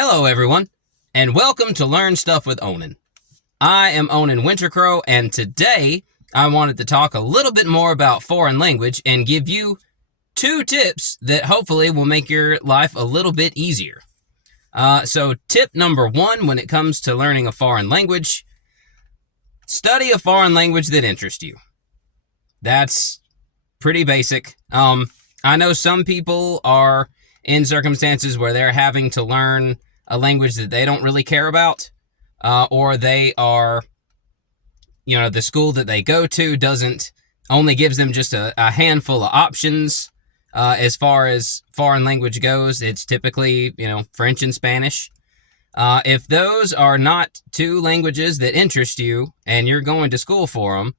Hello everyone, and welcome to Learn Stuff with Onen. I am Onen Wintercrow, and today I wanted to talk a little bit more about foreign language and give you 2 tips that hopefully will make your life a little bit easier. So tip number 1 when it comes to learning a foreign language, study a foreign language that interests you. That's pretty basic. I know some people are in circumstances where they're having to learn a language that they don't really care about, or they are, the school that they go to only gives them just a handful of options. As far as foreign language goes, it's typically, French and Spanish. If those are not 2 languages that interest you and you're going to school for them,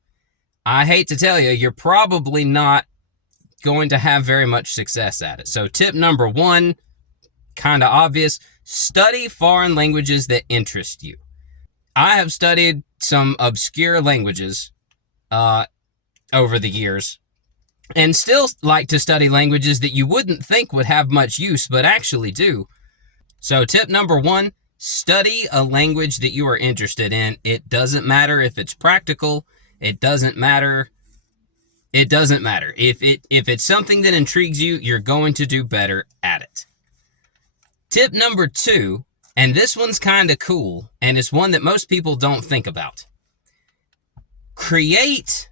I hate to tell you, you're probably not going to have very much success at it. So tip number 1, kind of obvious, study foreign languages that interest you. I have studied some obscure languages over the years and still like to study languages that you wouldn't think would have much use but actually do. So tip number 1, study a language that you are interested in. It doesn't matter if it's practical. It doesn't matter. If it's something that intrigues you, you're going to do better at it. Tip number 2, and this one's kind of cool, and it's one that most people don't think about. Create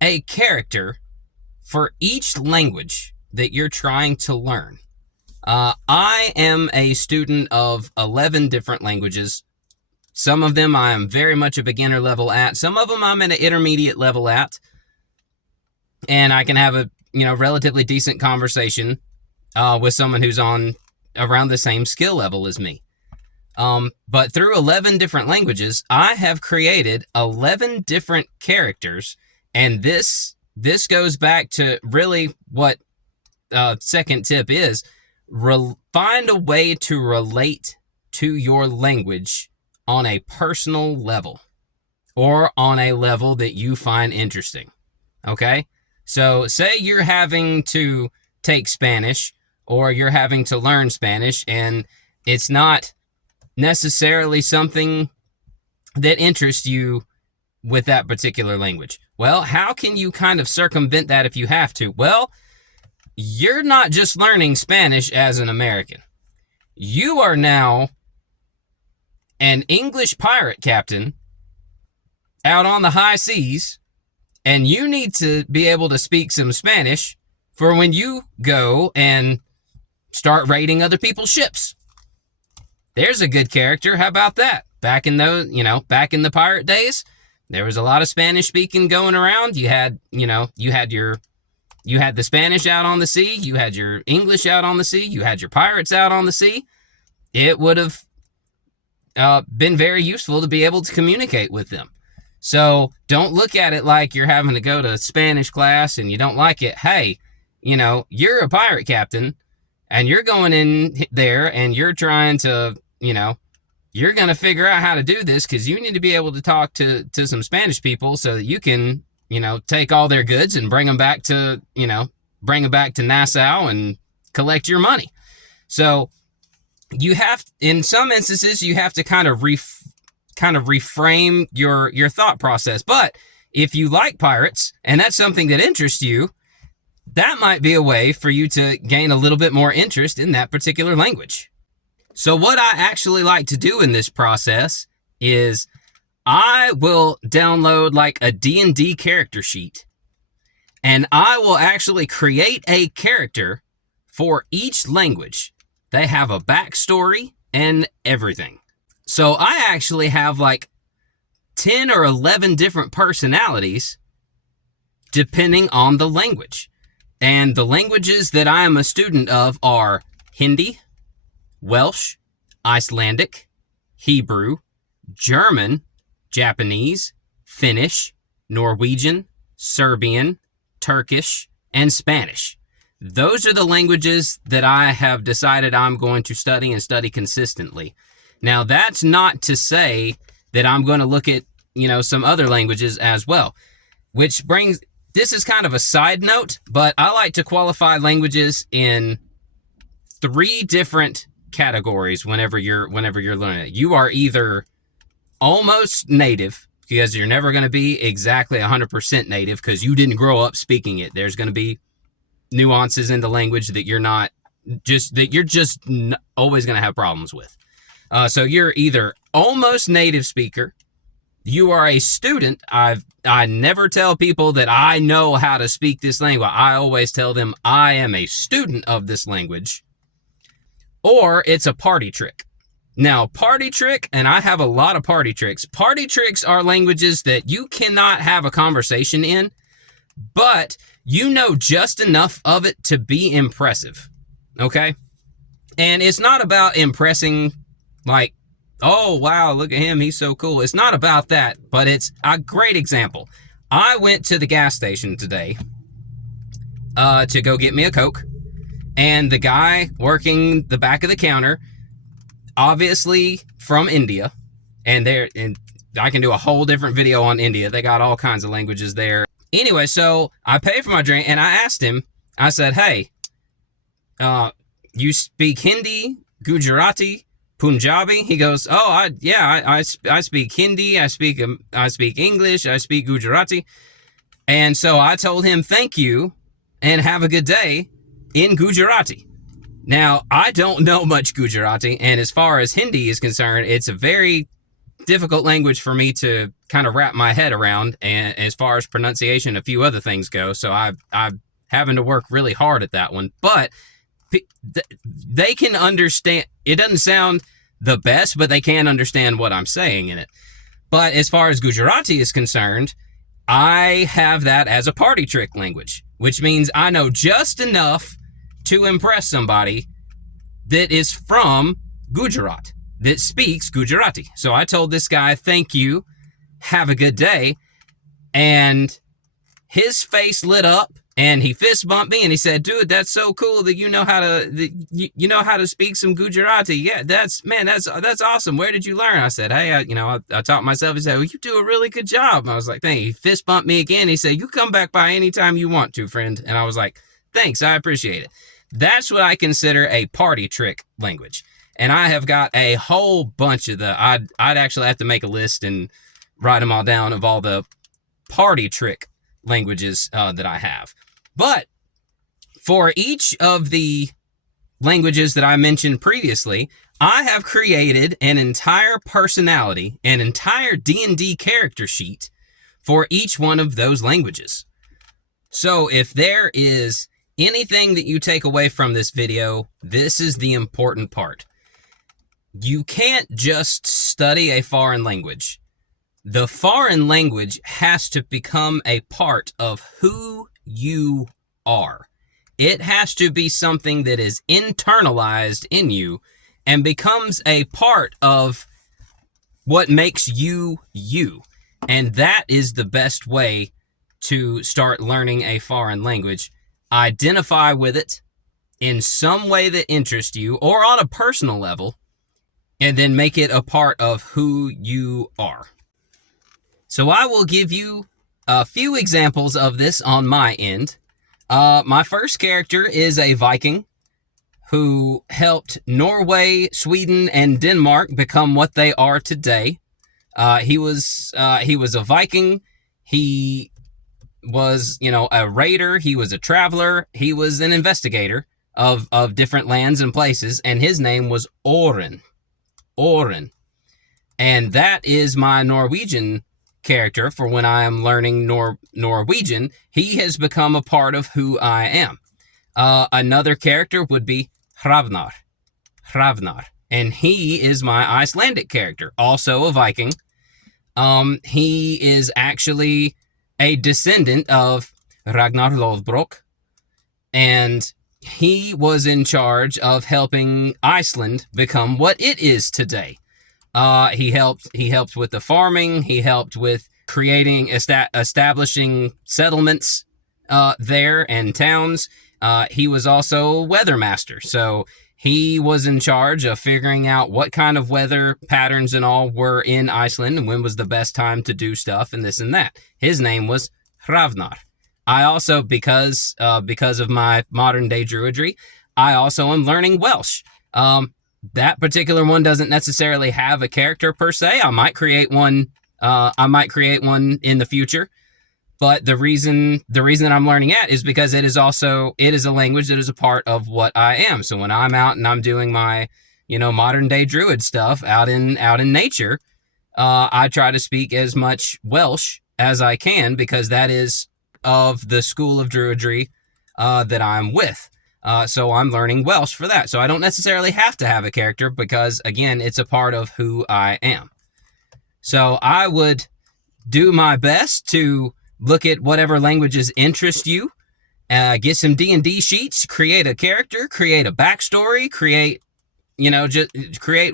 a character for each language that you're trying to learn. I am a student of 11 different languages. Some of them I am very much a beginner level at. Some of them I'm at an intermediate level at. And I can have a, relatively decent conversation with someone who's on around the same skill level as me. But through 11 different languages, I have created 11 different characters. And this goes back to really what second tip is. Find a way to relate to your language on a personal level or on a level that you find interesting. Okay? So say you're having to take Spanish or you're having to learn Spanish and it's not necessarily something that interests you with that particular language. Well, how can you kind of circumvent that if you have to? Well, you're not just learning Spanish as an American. You are now an English pirate captain out on the high seas, and you need to be able to speak some Spanish for when you go and start raiding other people's ships. There's a good character. How about that? Back in the pirate days, there was a lot of Spanish speaking going around. You had the Spanish out on the sea. You had your English out on the sea. You had your pirates out on the sea. It would have been very useful to be able to communicate with them. So don't look at it like you're having to go to Spanish class and you don't like it. Hey, you're a pirate captain and you're going in there and you're trying to, you're going to figure out how to do this because you need to be able to talk to some Spanish people so that you can, take all their goods and bring them back to Nassau and collect your money. So in some instances, you have to kind of reframe your thought process. But if you like pirates and that's something that interests you, that might be a way for you to gain a little bit more interest in that particular language. So what I actually like to do in this process is I will download like a D&D character sheet, and I will actually create a character for each language. They have a backstory and everything. So I actually have like 10 or 11 different personalities depending on the language. And the languages that I am a student of are Hindi, Welsh, Icelandic, Hebrew, German, Japanese, Finnish, Norwegian, Serbian, Turkish, and Spanish. Those are the languages that I have decided I'm going to study and study consistently. Now, that's not to say that I'm going to look at, some other languages as well, this is kind of a side note, but I like to qualify languages in 3 different categories whenever you're learning it. You are either almost native, because you're never going to be exactly 100% native because you didn't grow up speaking it. There's going to be nuances in the language that you're just always going to have problems with. So you're either almost native speaker, you are a student. I never tell people that I know how to speak this language. I always tell them I am a student of this language, or it's a party trick. Now, party trick, and I have a lot of party tricks. Party tricks are languages that you cannot have a conversation in, but you know just enough of it to be impressive, okay? And it's not about impressing, like, oh, wow, look at him, he's so cool. It's not about that, but it's a great example. I went to the gas station today to go get me a Coke, and the guy working the back of the counter, obviously from India, and I can do a whole different video on India. They got all kinds of languages there. Anyway, so I paid for my drink, and I asked him, I said, hey, you speak Hindi, Gujarati, Punjabi? He goes, oh, I speak Hindi, I speak English, I speak Gujarati. And so I told him, thank you, and have a good day in Gujarati. Now, I don't know much Gujarati, and as far as Hindi is concerned, it's a very difficult language for me to kind of wrap my head around, and as far as pronunciation, a few other things go, so I'm having to work really hard at that one. But they can understand. It doesn't sound the best, but they can understand what I'm saying in it. But as far as Gujarati is concerned, I have that as a party trick language, which means I know just enough to impress somebody that is from Gujarat, that speaks Gujarati. So I told this guy, thank you, have a good day, and his face lit up, and he fist bumped me, and he said, dude, that's so cool that you know how to speak some Gujarati. Yeah, that's awesome. Where did you learn? I said, hey, I taught myself. He said, well, you do a really good job. And I was like, thank you. He fist bumped me again. He said, you come back by anytime you want to, friend. And I was like, thanks, I appreciate it. That's what I consider a party trick language. And I have got a whole bunch of I'd actually have to make a list and write them all down of all the party trick languages that I have. But for each of the languages that I mentioned previously, I have created an entire personality, an entire D&D character sheet for each one of those languages. So if there is anything that you take away from this video, this is the important part. You can't just study a foreign language. The foreign language has to become a part of who you are. It has to be something that is internalized in you and becomes a part of what makes you you. And that is the best way to start learning a foreign language. Identify with it in some way that interests you or on a personal level, and then make it a part of who you are. So I will give you a few examples of this on my end. My first character is a Viking who helped Norway, Sweden, and Denmark become what they are today. He was a Viking. He was, a raider. He was a traveler. He was an investigator of different lands and places, and his name was Onen. Onen. And that is my Norwegian character for when I am learning Norwegian. He has become a part of who I am. Another character would be Hrafnar. And he is my Icelandic character, also a Viking. He is actually a descendant of Ragnar Lothbrok, and he was in charge of helping Iceland become what it is today. He helped with the farming. He helped with establishing settlements there and towns. He was also weathermaster, so he was in charge of figuring out what kind of weather patterns and all were in Iceland and when was the best time to do stuff and this and that. His name was Hrafnar. I also, because of my modern day druidry, I also am learning Welsh. that particular one doesn't necessarily have a character per se. I might create one. I might create one in the future. But the reason that I'm learning it is because it is a language that is a part of what I am. So when I'm out and I'm doing my, modern day druid stuff out in nature, I try to speak as much Welsh as I can because that is of the school of druidry that I'm with. So I'm learning Welsh for that. So I don't necessarily have to have a character because, again, it's a part of who I am. So I would do my best to look at whatever languages interest you, get some D&D sheets, create a character, create a backstory, create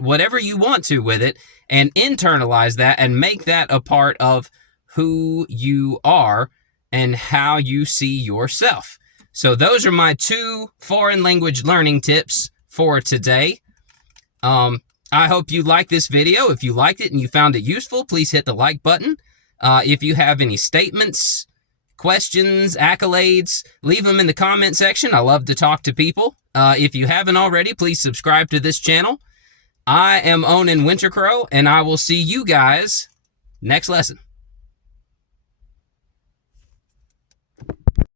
whatever you want to with it and internalize that and make that a part of who you are and how you see yourself. So those are my 2 foreign language learning tips for today. I hope you liked this video. If you liked it and you found it useful, please hit the like button. If you have any statements, questions, accolades, leave them in the comment section. I love to talk to people. If you haven't already, please subscribe to this channel. I am Onen Wintercrow, and I will see you guys next lesson.